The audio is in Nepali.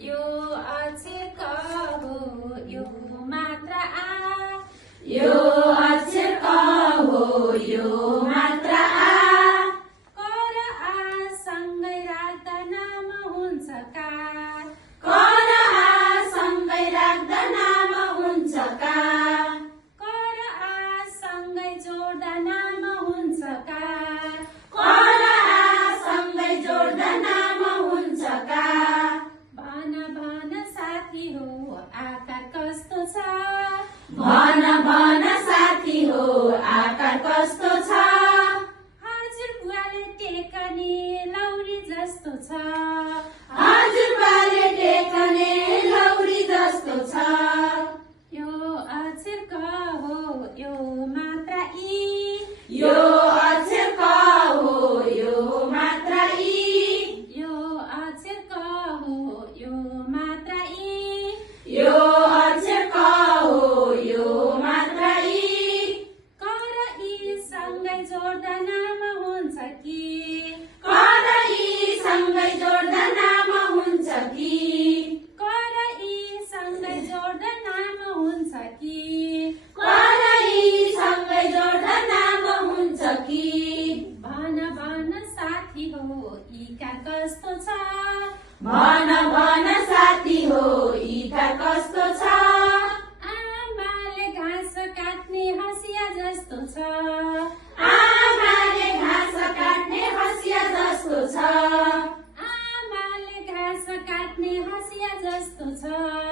यो अक्षर क हो यो मात्रा आ यो अक्षर क हो यो मात्रा आ क र आ सँगै राख्दा नाम हुन्छ कार क र आ सँगै राख्दा नाम हुन्छ कार क र आ सँगै जोड्दा नाम हुन्छ कार क र आ सँगै जोड्दा नाम हुन्छ कार भन भन साथी हो आकार कस्तो छ भन भन साथी हो आकार कस्तो छ हजुर बुवाले टेकने लौरी जस्तो छ हजुरबाले टेकने लौरी जस्तो छ यो अक्षर क हो यो मात्रा ई यो अक्षर क हो यो मात्रा ई यो अक्षर क हो यो मात्रा ई यो अक्षर क हो यो मात्रा ई क र ई सँगै जोड्दा नाम हुन्छ कि क र ई सँगै जोड्दा नाम हुन्छ कि क र ई सँगै जोड्दा नाम हुन्छ कि क र ई सँगै जोड्दा नाम हुन्छ कि भन भन साथी हो इकार कस्तो छ भन भन साथी हो इकार कस्तो छ आमाले घाँस काट्ने हँसिया जस्तो छ आमाले घाँस काट्ने हँसिया जस्तो छ आमाले घाँस काट्ने हँसिया जस्तो छ